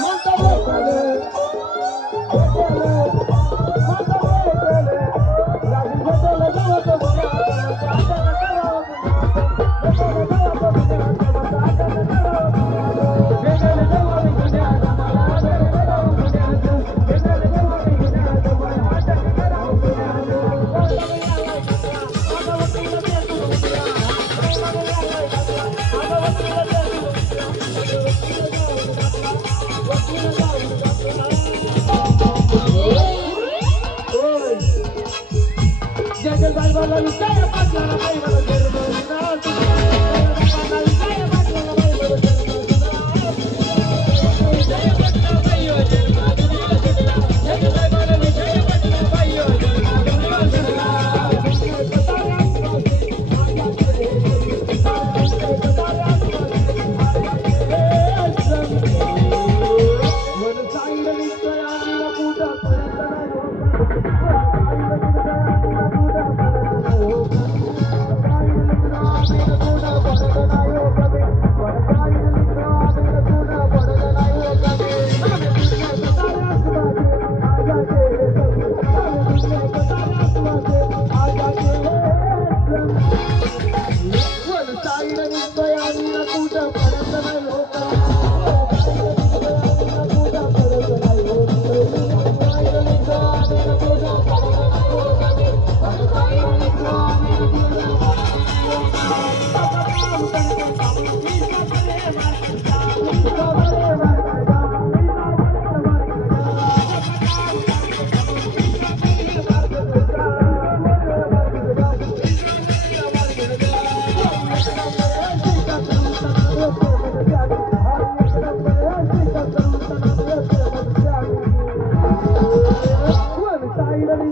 Montale, Montale, Olha o que é passar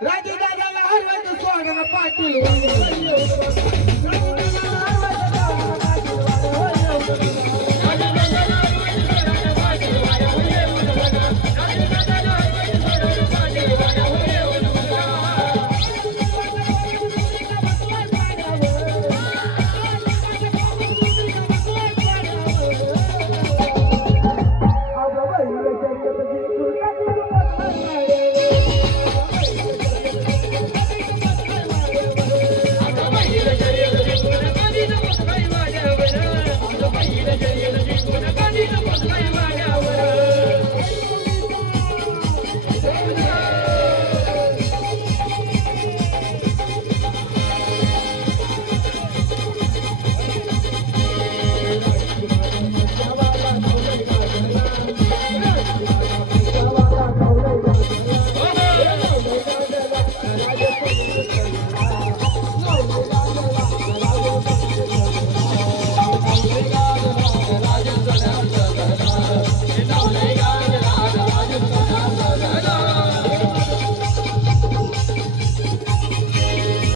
Radio Dada, la Harvard, the song, and the party. Thank yeah. you.